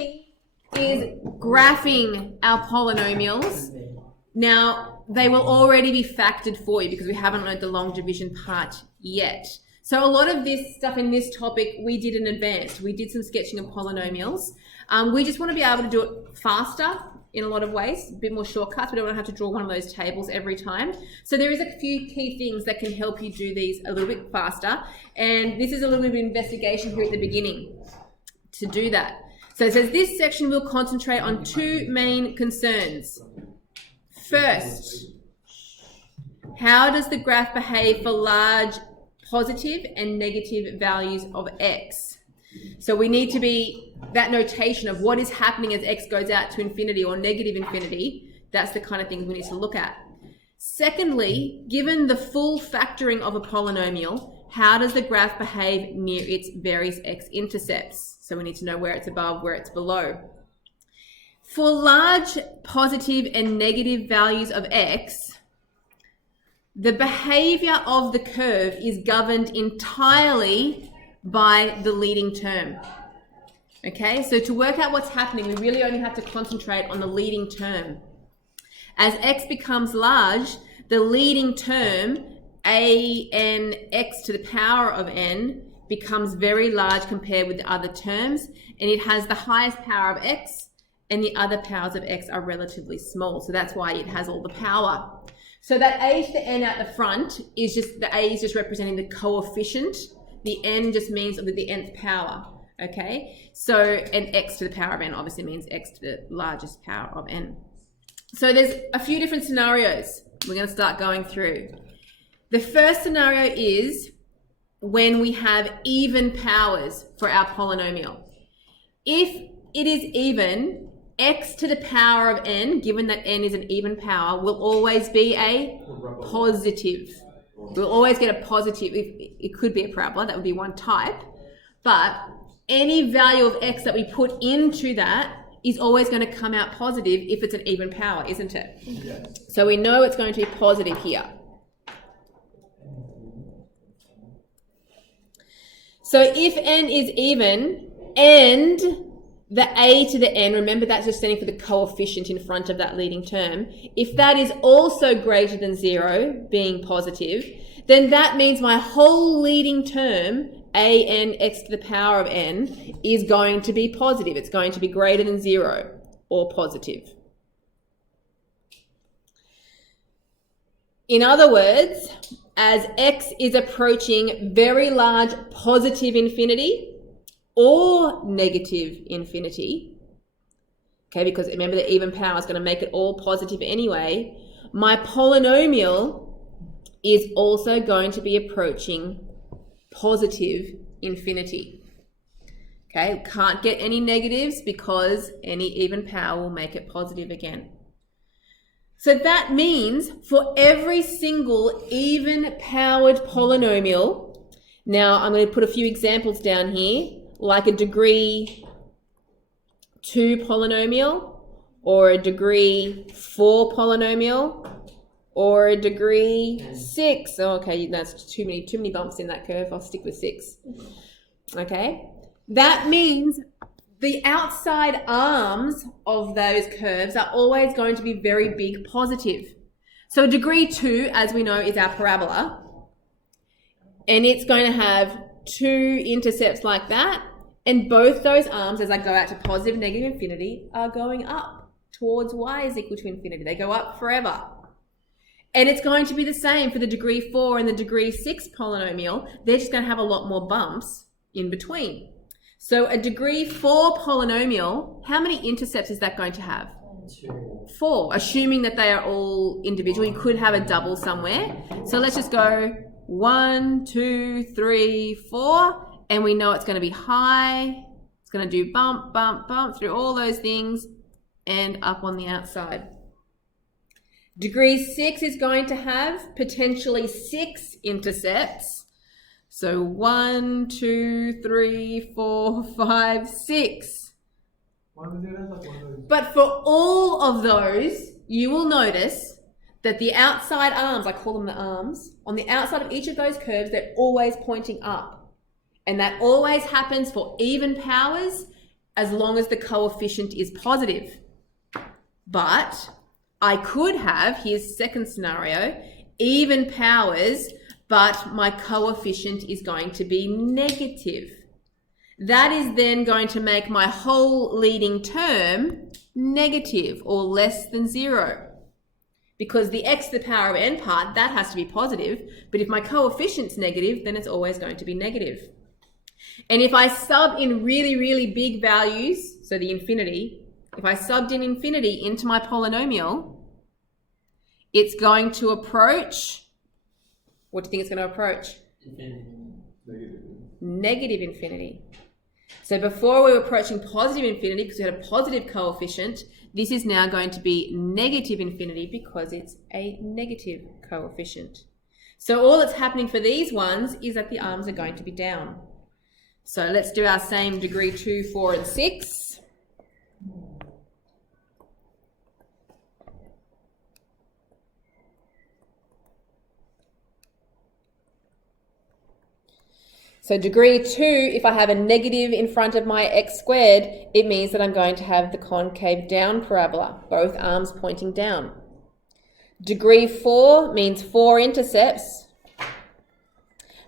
thing is graphing our polynomials. Now, they will already be factored for you because we haven't learned the long division part yet. So a lot of this stuff in this topic we did in advance. We did some sketching of polynomials. We just want to be able to do it faster in a lot of ways, a bit more shortcuts. We don't want to have to draw one of those tables every time. So there is a few key things that can help you do these a little bit faster. And this is a little bit of investigation here at the beginning to do that. So it says this section will concentrate on two main concerns. First, how does the graph behave for large positive and negative values of x? So we need to be that notation of what is happening as x goes out to infinity or negative infinity. That's the kind of things we need to look at. Secondly, given the full factoring of a polynomial, how does the graph behave near its various x-intercepts? So we need to know where it's above, where it's below. For large positive and negative values of x, the behavior of the curve is governed entirely by the leading term. Okay, so to work out what's happening, we really only have to concentrate on the leading term. As x becomes large, the leading term, an x to the power of n, becomes very large compared with the other terms, and it has the highest power of x, and the other powers of x are relatively small. So that's why it has all the power. So that a to the n out the front is just, the a is just representing the coefficient. The n just means with the nth power, okay? So, and x to the power of n obviously means x to the largest power of n. So there's a few different scenarios we're going to start going through. The first scenario is when we have even powers for our polynomial. If it is even, x to the power of n, given that n is an even power, will always be a positive. We'll always get a positive. It could be a parabola, that would be one type, but any value of x that we put into that is always going to come out positive if it's an even power, isn't it? Yeah. So we know it's going to be positive here. So if n is even and the a to the n, remember that's just standing for the coefficient in front of that leading term, if that is also greater than 0, being positive, then that means my whole leading term, a n x to the power of n, is going to be positive. It's going to be greater than 0 or positive. In other words, as x is approaching very large positive infinity, or negative infinity, okay, because remember the even power is going to make it all positive anyway, my polynomial is also going to be approaching positive infinity. Okay, can't get any negatives because any even power will make it positive again. So that means for every single even powered polynomial, now I'm going to put a few examples down here, like a degree 2 polynomial, or a degree 4 polynomial, or a degree 6. Oh, okay, that's too many bumps in that curve. I'll stick with 6. Okay, that means the outside arms of those curves are always going to be very big positive. So degree 2, as we know, is our parabola, and it's going to have 2 intercepts like that, and both those arms, as I go out to positive and negative infinity, are going up towards y is equal to infinity. They go up forever. And it's going to be the same for the degree 4 and the degree 6 polynomial. They're just going to have a lot more bumps in between. So a degree 4 polynomial, how many intercepts is that going to have? 4, assuming that they are all individual. You could have a double somewhere. So let's just go 1, 2, 3, 4. And we know it's going to be high. It's going to do bump, bump, bump through all those things and up on the outside. Degree 6 is going to have potentially 6 intercepts. So 1, 2, 3, 4, 5, 6. But for all of those, you will notice that the outside arms, I call them the arms, on the outside of each of those curves, they're always pointing up. And that always happens for even powers as long as the coefficient is positive. But I could have, here's second scenario, even powers, but my coefficient is going to be negative. That is then going to make my whole leading term negative or less than 0. Because the x to the power of n part, that has to be positive. But if my coefficient's negative, then it's always going to be negative. And if I sub in really, really big values, so the infinity, if I subbed in infinity into my polynomial, it's going to approach, what do you think it's going to approach? Infinity. Negative infinity. So before we were approaching positive infinity because we had a positive coefficient, this is now going to be negative infinity because it's a negative coefficient. So all that's happening for these ones is that the arms are going to be down. So let's do our same degree 2, 4, and 6. So degree 2, if I have a negative in front of my x squared, it means that I'm going to have the concave down parabola, both arms pointing down. Degree 4 means 4 intercepts,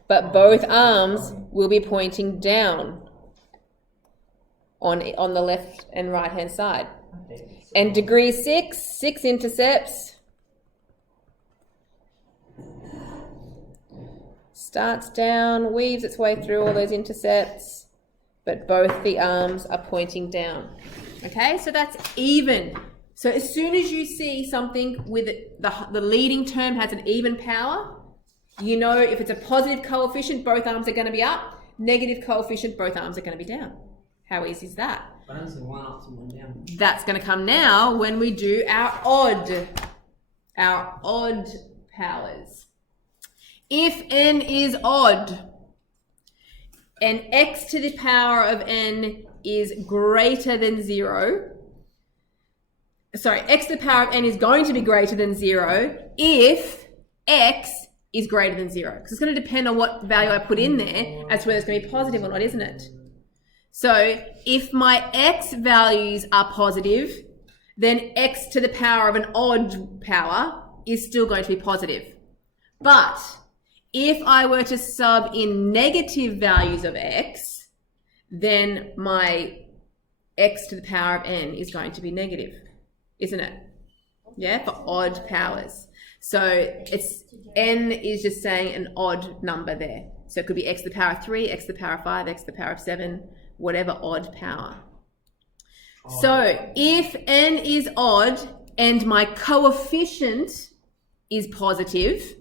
but both arms will be pointing down on the left and right hand side. And degree 6, 6 intercepts, starts down, weaves its way through all those intercepts, but both the arms are pointing down. Okay, so that's even. So as soon as you see something with the leading term has an even power, you know if it's a positive coefficient, both arms are going to be up. Negative coefficient, both arms are going to be down. How easy is that? But that's one up and one down. That's going to come now when we do our odd powers. If n is odd and x to the power of n is greater than 0, x to the power of n is going to be greater than 0 if x is greater than 0. Because it's going to depend on what value I put in there as to whether it's going to be positive or not, isn't it? So if my x values are positive, then x to the power of an odd power is still going to be positive. But if I were to sub in negative values of x, then my x to the power of n is going to be negative, isn't it? Yeah, for odd powers. So it's n is just saying an odd number there. So it could be x to the power of 3, x to the power of 5, x to the power of 7, whatever odd power. So if n is odd and my coefficient is positive,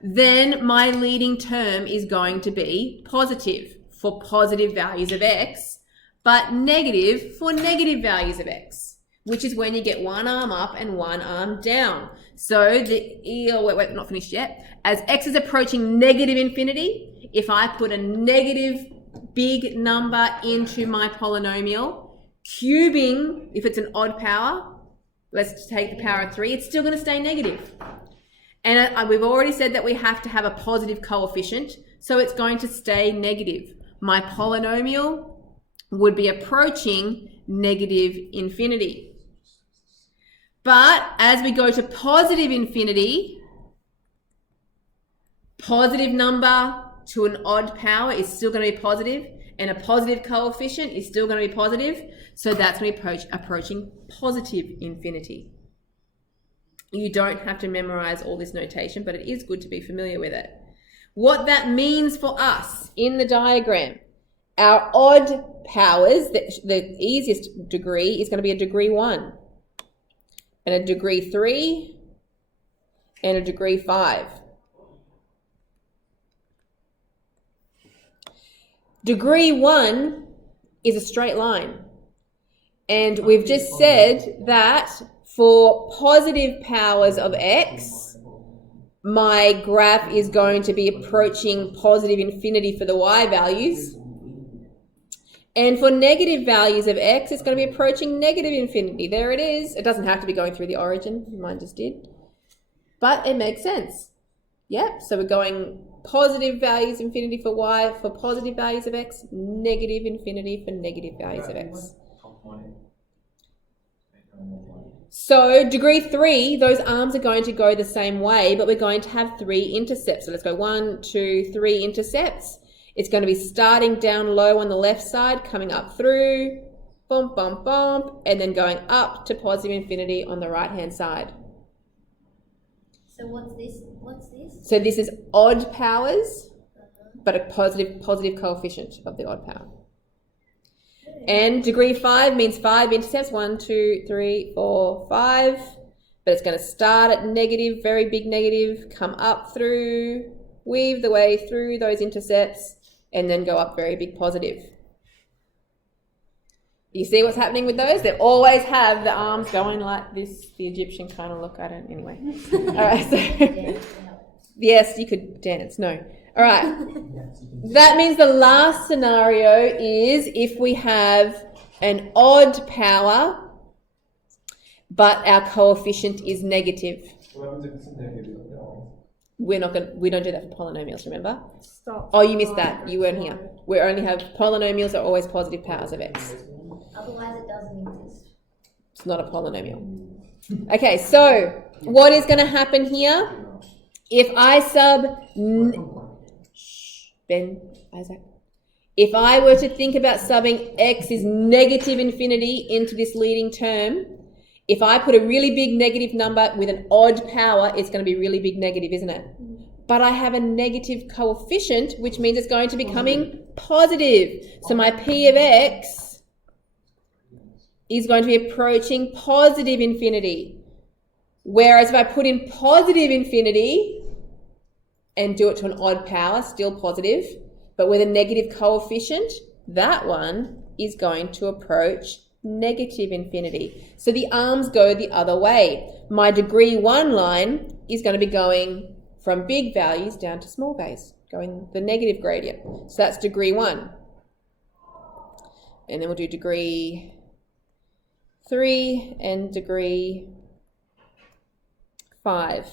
then my leading term is going to be positive for positive values of x, but negative for negative values of x, which is when you get one arm up and one arm down. So wait, not finished yet. As x is approaching negative infinity, if I put a negative big number into my polynomial, cubing, if it's an odd power, let's take the power of 3, it's still going to stay negative. And we've already said that we have to have a positive coefficient, so it's going to stay negative. My polynomial would be approaching negative infinity. But as we go to positive infinity, positive number to an odd power is still going to be positive, and a positive coefficient is still going to be positive, so that's when we approaching positive infinity. You don't have to memorize all this notation, but it is good to be familiar with it. What that means for us in the diagram, our odd powers, the easiest degree is going to be a degree 1, and a degree 3, and a degree 5. Degree 1 is a straight line, and we've just said that for positive powers of x, my graph is going to be approaching positive infinity for the y values. And for negative values of x, it's going to be approaching negative infinity. There it is. It doesn't have to be going through the origin. Mine just did. But it makes sense. Yep. So we're going positive values infinity for y for positive values of x, negative infinity for negative values of x. So degree 3, those arms are going to go the same way, but we're going to have 3 intercepts. So let's go 1, 2, 3 intercepts. It's going to be starting down low on the left side, coming up through, bump, bump, bump, and then going up to positive infinity on the right-hand side. So what's this? What's this? So this is odd powers, but a positive coefficient of the odd power. And degree 5 means 5 intercepts, 1, 2, 3, 4, 5. But it's going to start at negative, very big negative, come up through, weave the way through those intercepts, and then go up very big positive. You see what's happening with those? They always have the arms going like this, the Egyptian kind of look. I don't, anyway. All right, so yes, you could dance. No. All right. That means the last scenario is if we have an odd power, but our coefficient is negative. What happens if it's a negative? We don't do that for polynomials, remember? Stop. Oh, you missed that. You weren't here. We only have polynomials are always positive powers of x. Otherwise, it doesn't exist. It's not a polynomial. Okay, so what is going to happen here? If I sub Ben, Isaac. If I were to think about subbing x is negative infinity into this leading term, if I put a really big negative number with an odd power, it's going to be really big negative, isn't it? But I have a negative coefficient, which means it's going to be becoming positive. So my p of x is going to be approaching positive infinity. Whereas if I put in positive infinity and do it to an odd power, still positive, but with a negative coefficient, that one is going to approach negative infinity. So the arms go the other way. My degree 1 line is going to be going from big values down to small values, going the negative gradient. So that's degree 1. And then we'll do degree 3 and degree 5.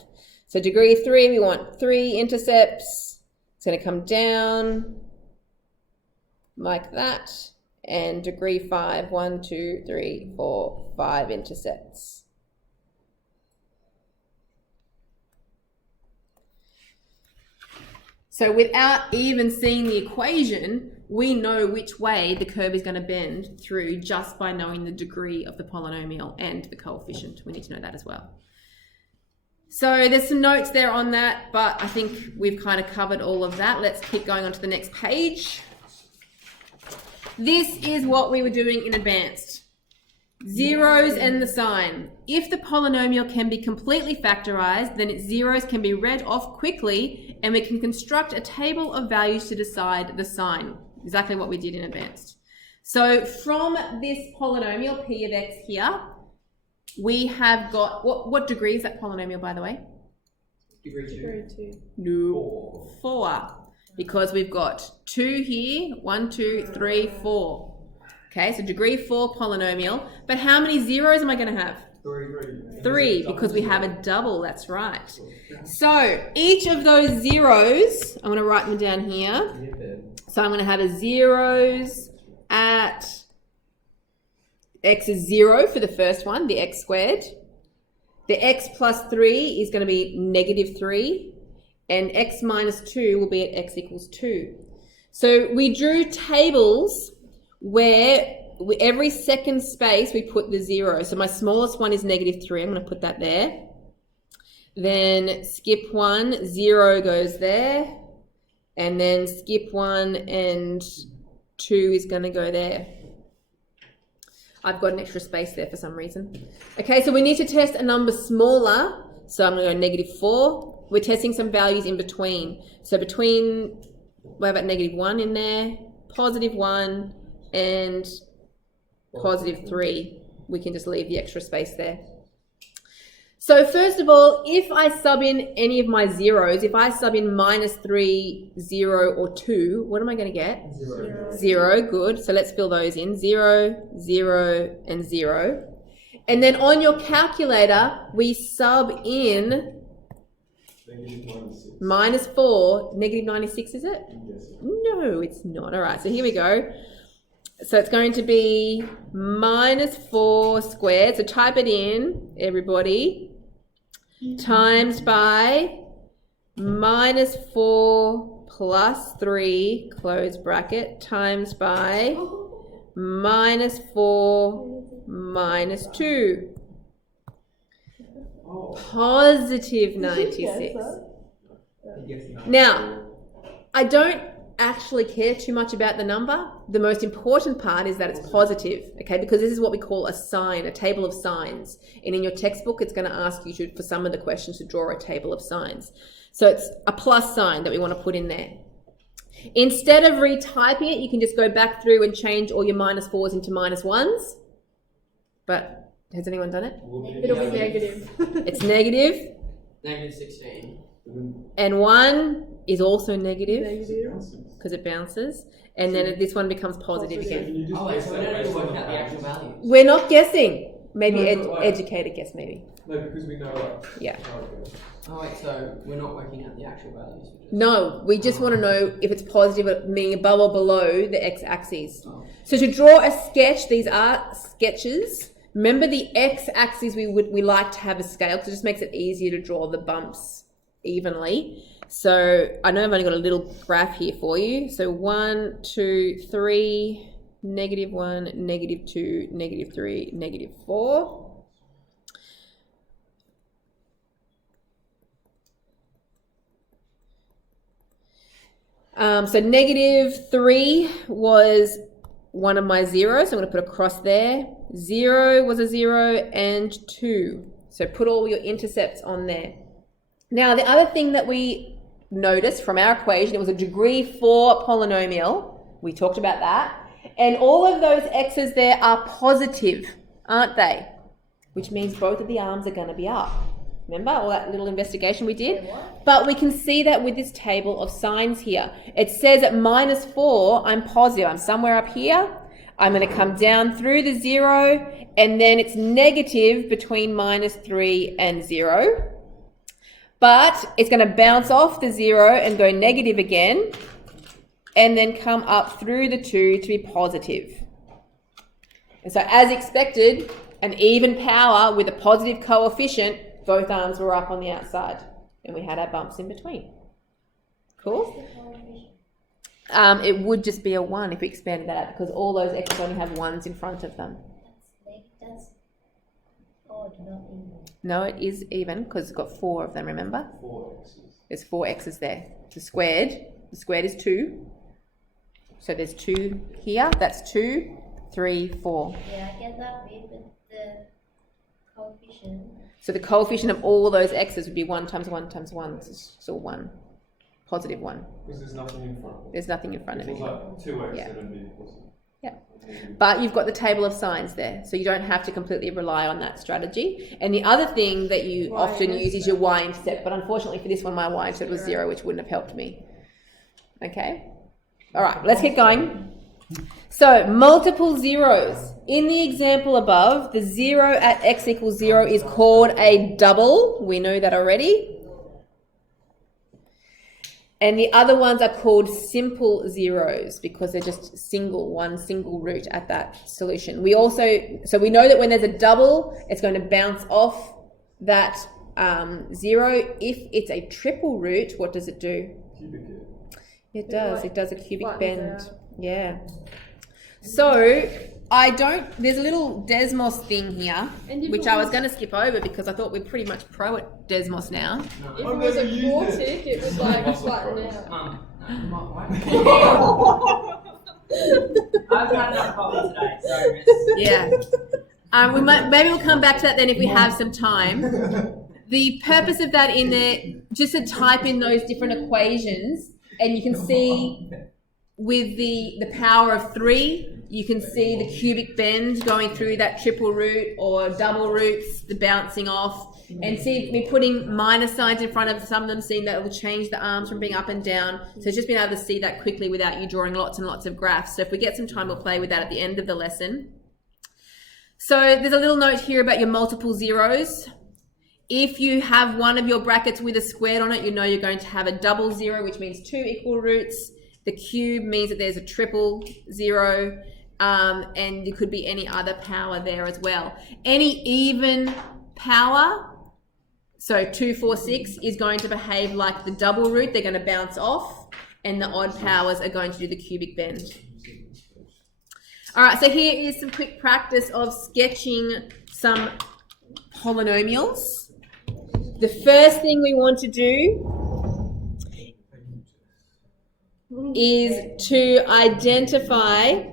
So degree 3, we want 3 intercepts. It's going to come down like that. And degree 5, 1, 2, 3, 4, 5 intercepts. So without even seeing the equation, we know which way the curve is going to bend through just by knowing the degree of the polynomial and the coefficient. We need to know that as well. So there's some notes there on that, but I think we've kind of covered all of that. Let's keep going on to the next page. This is what we were doing in advanced. Zeros and the sign. If the polynomial can be completely factorized, then its zeros can be read off quickly and we can construct a table of values to decide the sign. Exactly what we did in advanced. So from this polynomial p of x here, we have got, what degree is that polynomial, by the way? Degree 2. No, 4. Because we've got 2 here, 1, 2, 3, 4. Okay, so degree 4 polynomial. But how many zeros am I going to have? 3, because we have a double, that's right. So each of those zeros, I'm going to write them down here. So I'm going to have a zeros at x is 0 for the first one, the x squared. The x plus 3 is going to be negative 3. And x minus 2 will be at x equals 2. So we drew tables where every second space we put the 0. So my smallest one is negative 3. I'm going to put that there. Then skip 1, 0 goes there. And then skip 1 and 2 is going to go there. I've got an extra space there for some reason. Okay, so we need to test a number smaller. So I'm going to go negative 4. We're testing some values in between. So between, what about negative 1 in there, positive 1, and positive 3. We can just leave the extra space there. So first of all, if I sub in any of my zeros, if I sub in minus 3, 0, or 2, what am I going to get? 0, good. So let's fill those in. 0, 0, and 0. And then on your calculator, we sub in Minus 4, negative 96, is it? Yes. No, it's not. All right, so here we go. So it's going to be minus 4 squared. So type it in, everybody. Times by minus 4 plus 3, close bracket, times by minus 4 minus 2. Positive 96. Now, I don't actually care too much about the number. The most important part is that it's positive, okay? Because this is what we call a sign, a table of signs. And in your textbook, it's going to ask you to, for some of the questions, to draw a table of signs. So it's a plus sign that we want to put in there. Instead of retyping it, you can just go back through and change all your minus 4s into minus 1s. But has anyone done it? It'll be negative. It's negative. Negative 16. And 1 is also negative Negative. because it bounces. And then this one becomes positive again. Oh, wait, so we don't have to work out the actual values. We're not guessing. Maybe No, but like- educator guess maybe. No, because we know like Yeah. how it goes. Oh, wait, so we're not working out the actual values. We're just... No, we just want to know if it's positive, meaning above or below the x-axis. Oh. So to draw a sketch, these are sketches. Remember the x-axis we like to have a scale because it just makes it easier to draw the bumps evenly. So I know I've only got a little graph here for you. So 1, 2, 3, negative 1, negative 2, negative 3, negative 4. So negative 3 was one of my zeros. So I'm going to put a cross there. 0 was a 0 and 2. So put all your intercepts on there. Now, the other thing that we noticed from our equation, it was a degree 4 polynomial. We talked about that. And all of those x's there are positive, aren't they? Which means both of the arms are going to be up. Remember all that little investigation we did? But we can see that with this table of signs here. It says at minus 4, I'm positive. I'm somewhere up here. I'm going to come down through the 0, and then it's negative between minus 3 and 0. But it's going to bounce off the 0 and go negative again, and then come up through the 2 to be positive. And so as expected, an even power with a positive coefficient, both arms were up on the outside, and we had our bumps in between. Cool? It would just be a 1 if we expanded that out, because all those x's only have 1s in front of them. That's odd, not even. No, it is even, because it's got 4 of them, remember? 4 x's. There's 4 x's there. The squared is 2. So there's 2 here. That's 2, 3, 4. Yeah, I get that bit, but the coefficient. So the coefficient of all those x's would be 1 times 1 times 1. So 1. Positive 1. Because there's nothing in front. There's nothing in front If of it it. was like 2x, Yeah. it would be positive. Yeah. But you've got the table of signs there, so you don't have to completely rely on that strategy. And the other thing that you often use is your y-intercept, but unfortunately for this one, my y-intercept was 0, which wouldn't have helped me. Okay? All right, let's keep going. So, multiple zeros. In the example above, the 0 at x equals 0 is called a double. We know that already. And the other ones are called simple zeros because they're just one single root at that solution. So we know that when there's a double, it's going to bounce off that 0. If it's a triple root, what does it do? Cubic it. It does. It does a cubic flattens bend. out. Yeah. So there's a little Desmos thing here, And if which it I was was- going to skip over because I thought we're pretty much pro at Desmos now. If No. it I've was a never used quartic, it would like Muscle flatten pros. out. I've had enough coffee today, sorry, miss. Yeah. Maybe we'll come back to that then if we have some time. The purpose of that in there, just to type in those different equations, and you can see with the power of 3, you can see the cubic bend going through that triple root or double roots, the bouncing off. And see me putting minus signs in front of some of them, seeing that it will change the arms from being up and down. So just being able to see that quickly without you drawing lots and lots of graphs. So if we get some time, we'll play with that at the end of the lesson. So there's a little note here about your multiple zeros. If you have one of your brackets with a squared on it, you know you're going to have a double zero, which means 2 equal roots. The cube means that there's a triple zero, and there could be any other power there as well. Any even power, so 2, 4, 6, is going to behave like the double root. They're going to bounce off, and the odd powers are going to do the cubic bend. All right, so here is some quick practice of sketching some polynomials. The first thing we want to do is to identify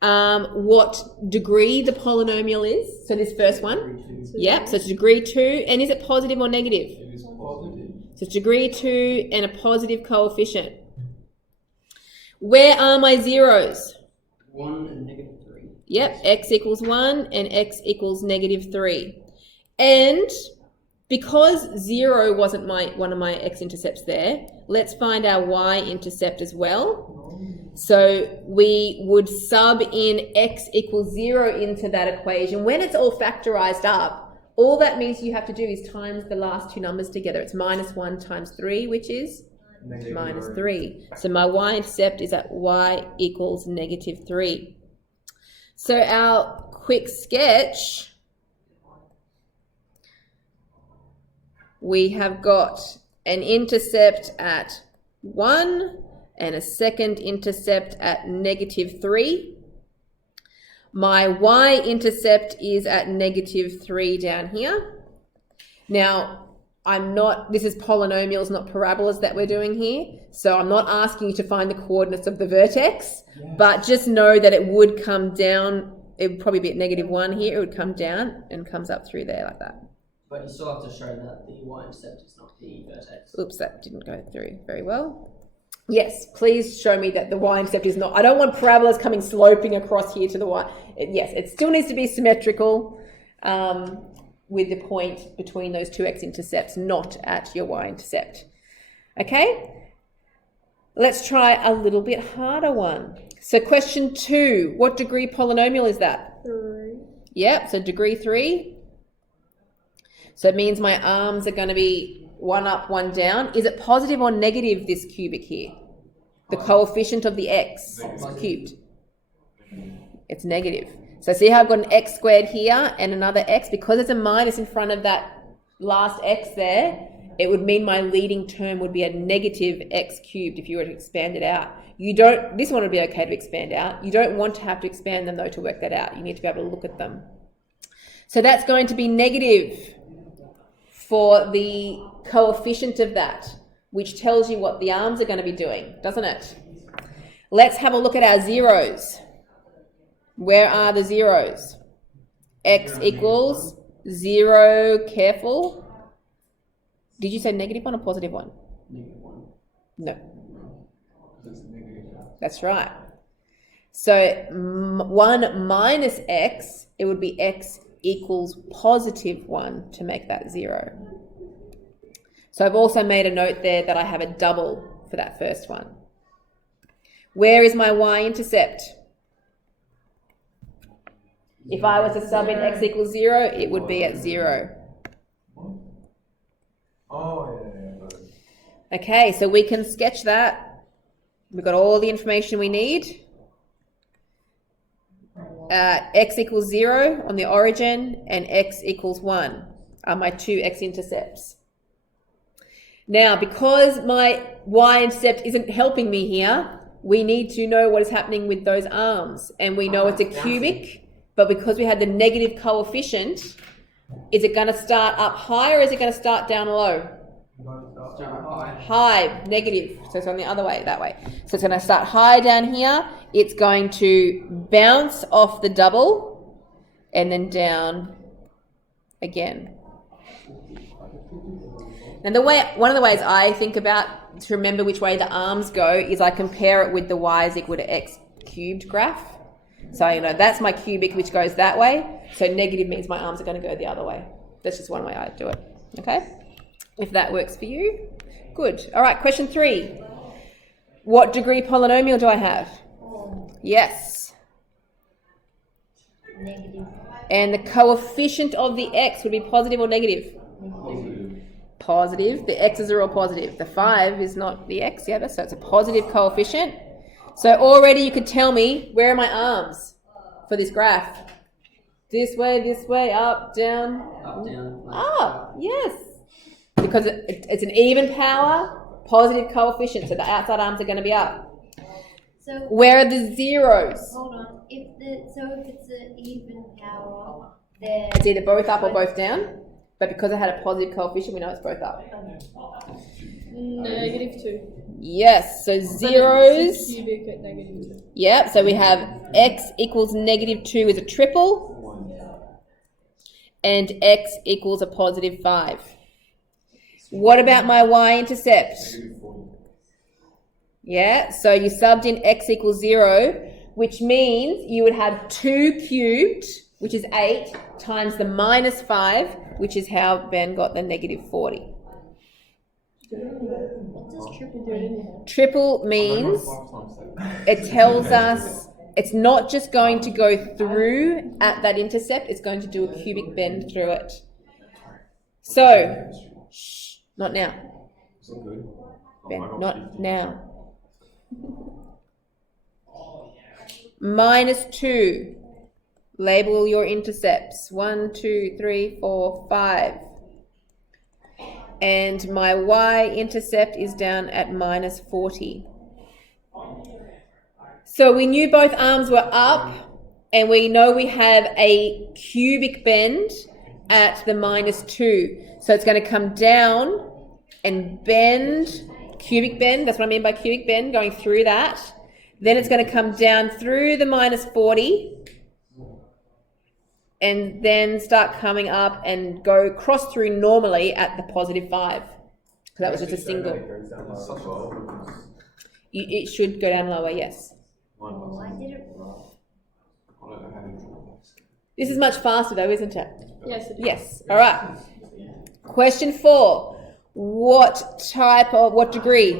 what degree the polynomial is. So this first one, yep, so it's degree 2, and is it positive or negative? It is positive. So it's degree 2 and a positive coefficient. Where are my zeros? 1 and -3. Yep, x equals 1 and x equals -3. And because 0 wasn't one of my x-intercepts there, let's find our y-intercept as well. So we would sub in x equals 0 into that equation. When it's all factorized up, all that means you have to do is times the last two numbers together. It's -1 times 3, which is -3. So my y-intercept is at y equals -3. So our quick sketch, we have got an intercept at 1 and a second intercept at -3. My y-intercept is at -3 down here. Now, this is polynomials, not parabolas that we're doing here. So I'm not asking you to find the coordinates of the vertex, but just know that it would come down. It would probably be at -1 here. It would come down and comes up through there like that. But you still have to show that the y-intercept is not the vertex. Oops, that didn't go through very well. Yes, please show me that the y-intercept is not. I don't want parabolas coming sloping across here to the y. Yes, it still needs to be symmetrical with the point between those two x-intercepts, not at your y-intercept. Okay? Let's try a little bit harder one. So question 2, what degree polynomial is that? 3. Yep, so degree 3. So it means my arms are going to be 1 up, 1 down. Is it positive or negative, this cubic here? The coefficient of the x cubed. It's negative. So see how I've got an x squared here and another x? Because there's a minus in front of that last x there, it would mean my leading term would be a negative x cubed if you were to expand it out. This one would be okay to expand out. You don't want to have to expand them though to work that out. You need to be able to look at them. So that's going to be negative for the coefficient of that, which tells you what the arms are going to be doing, doesn't it? Let's have a look at our zeros. Where are the zeros? X equals 0, careful. Did you say -1 or +1? -1. No. That's right. So 1 minus x, it would be x equals +1 to make that 0. So I've also made a note there that I have a double for that first one. Where is my y-intercept? If I was to sub in x equals 0, it would be at 0. Oh, yeah. Okay, so we can sketch that. We've got all the information we need. X equals 0 on the origin and x equals 1 are my two x-intercepts. Now, because my y-intercept isn't helping me here, we need to know what is happening with those arms. And we know it's a cubic, but because we had the negative coefficient, is it going to start up high or is it going to start down low? High, negative. So it's on the other way, that way. So it's going to start high down here. It's going to bounce off the double and then down again. And one of the ways I think about to remember which way the arms go is I compare it with the y is equal to x cubed graph. So, that's my cubic, which goes that way. So negative means my arms are going to go the other way. That's just one way I do it. Okay? If that works for you. Good. All right, question 3. What degree polynomial do I have? Yes. Negative. And the coefficient of the x would be positive or negative? Positive. The x's are all positive. The 5 is not the x, yeah, so it's a positive coefficient. So already you could tell me, where are my arms for this graph? This way, up, down. Up, down. Up, yes. Because it's an even power, positive coefficient, so the outside arms are going to be up. So Where are the zeros? hold on. If it's an even power, then It's either both up or both down, but because it had a positive coefficient, we know it's both up. -2. Yes, so But it's zeros. cubic at -2. Yep, so we have x equals -2 is a triple, and x equals a positive 5. What about my y-intercept? Yeah, so you subbed in x equals 0, which means you would have 2 cubed, which is 8, times the -5, which is how Ben got the -40. what does triple mean? Triple means it tells us it's not just going to go through at that intercept, it's going to do a cubic bend through it. So, shh, not now. Ben, not now. -2. Label your intercepts. 1, 2, 3, 4, 5. And my y-intercept is down at -40. So we knew both arms were up, and we know we have a cubic bend at the -2. So it's going to come down and bend, cubic bend, that's what I mean by cubic bend, going through that. Then it's going to come down through the -40, and then start coming up and go cross through normally at the +5. Because that was just a single. It should go down lower, yes. Oh, I did it wrong. This is much faster though, isn't it? Yes, it is. Yes. All right. Question 4. What degree?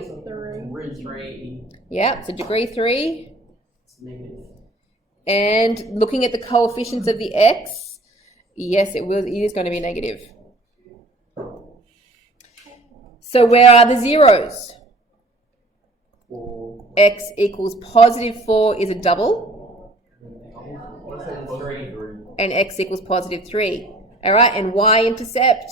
3. Yeah, it's a degree 3. It's negative. And looking at the coefficients of the x, yes, it is going to be negative. So where are the zeros? X equals +4 is a double, and x equals +3. All right, and y-intercept,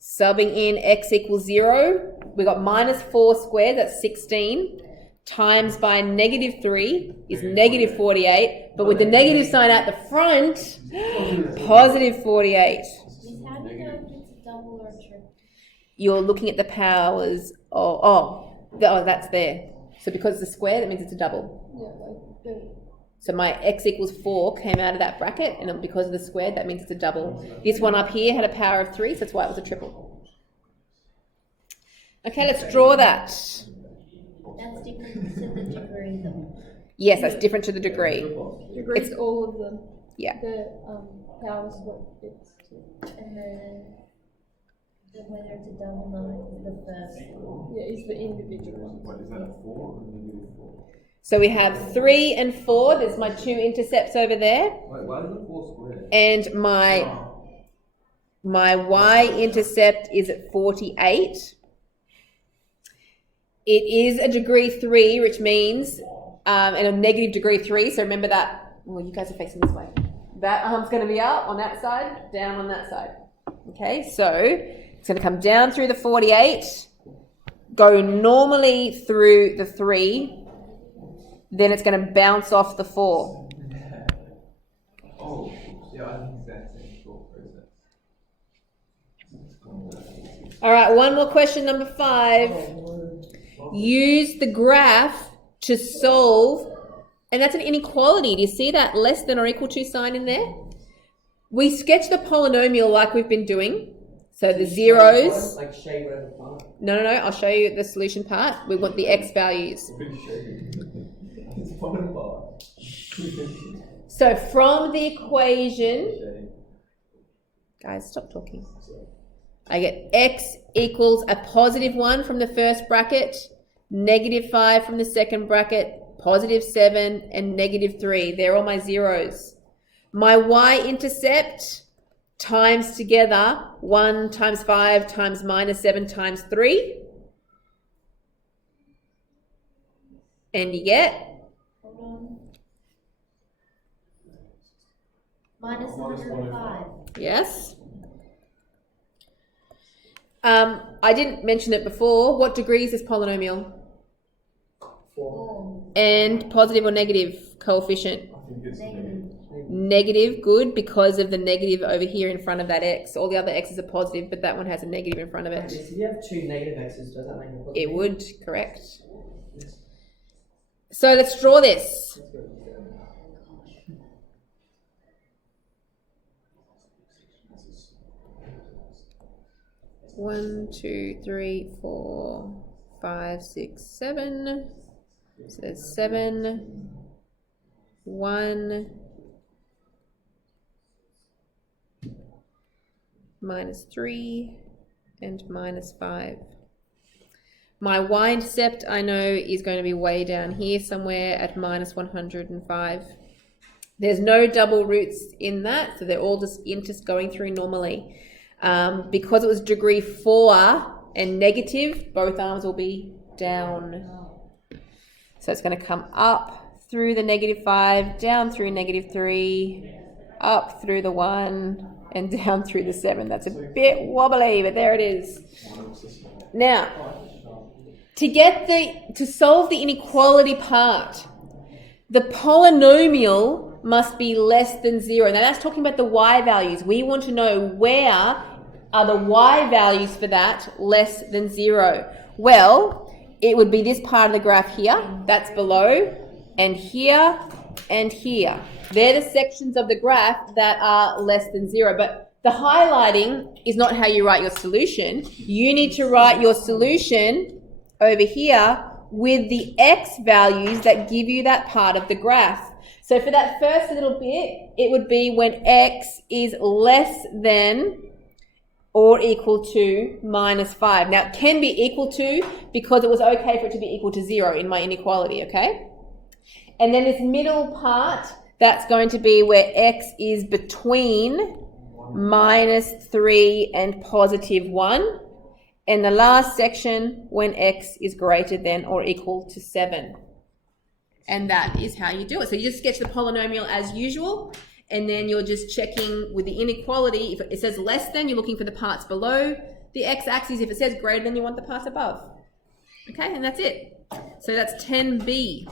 subbing in x equals 0, we got -4 squared, that's 16, times by -3 is -48, but with the negative sign at the front, +48. How do you know if it's a double or a triple? You're looking at the powers, that's there. So because it's a square, that means it's a double. Yeah, like the So my x equals 4 came out of that bracket, and because of the squared, that means it's a double. This one up here had a power of 3, so that's why it was a triple. Okay, let's draw that. That's different to the degree though. Yes, that's different to the degree. degrees, all of them. Yeah. The powers, what it's. And then whether it's a double line is the first one. Yeah, is the individual one. What is that, a 4 or -4? So we have 3 and 4. There's my 2 intercepts over there. Wait, why is it 4 squared? And my y-intercept is at 48. It is a degree 3, which means, and a negative degree 3. So remember that, well, you guys are facing this way. That arm's going to be up on that side, down on that side. Okay, so it's going to come down through the 48, go normally through the 3, then it's going to bounce off the 4. Oh, yeah, I think that's a short process. All right, one more question, number 5. Use the graph to solve, and that's an inequality. Do you see that less than or equal to sign in there? We sketch the polynomial like we've been doing. So the zeros. Like shade whatever part. No, I'll show you the solution part. We want the x values. It's bottom bar. So from the equation, guys, stop talking. I get x equals a +1 from the first bracket, -5 from the second bracket, +7 and -3. They're all my zeros. My y-intercept times together 1 times 5 times minus 7 times 3. And you get? Hold on. Minus 105. Yes. I didn't mention it before. What degree is this polynomial? 4. And positive or negative coefficient? I think it's Negative. Negative, good, because of the negative over here in front of that x. All the other x's are positive, but that one has a negative in front of Okay, it. so if you have 2 negative x's, does that make it positive? It would, correct. So let's draw this. Let's go with that. 1, 2, 3, 4, 5, 6, 7. So there's 7, 1, minus 3, and minus 5. My y-intercept, I know, is going to be way down here somewhere at minus 105. There's no double roots in that, so they're all just going through normally. Because it was degree 4 and negative, both arms will be down. So it's going to come up through the negative 5, down through negative 3, up through the 1, and down through the 7. That's a bit wobbly, but there it is. Now, to solve the inequality part, the polynomial must be less than 0. Now that's talking about the y values. We want to know where are the y values for that less than 0. Well, it would be this part of the graph here, that's below, and here, and here. They're the sections of the graph that are less than 0. But the highlighting is not how you write your solution. You need to write your solution over here with the x values that give you that part of the graph. So for that first little bit, it would be when x is less than or equal to minus 5. Now, it can be equal to because it was okay for it to be equal to 0 in my inequality, okay? And then this middle part, that's going to be where x is between minus 3 and positive 1. And the last section, when x is greater than or equal to 7. And that is how you do it. So you just sketch the polynomial as usual, and then you're just checking with the inequality. If it says less than, you're looking for the parts below the x-axis. If it says greater than, you want the parts above. Okay, and that's it. So that's 10b.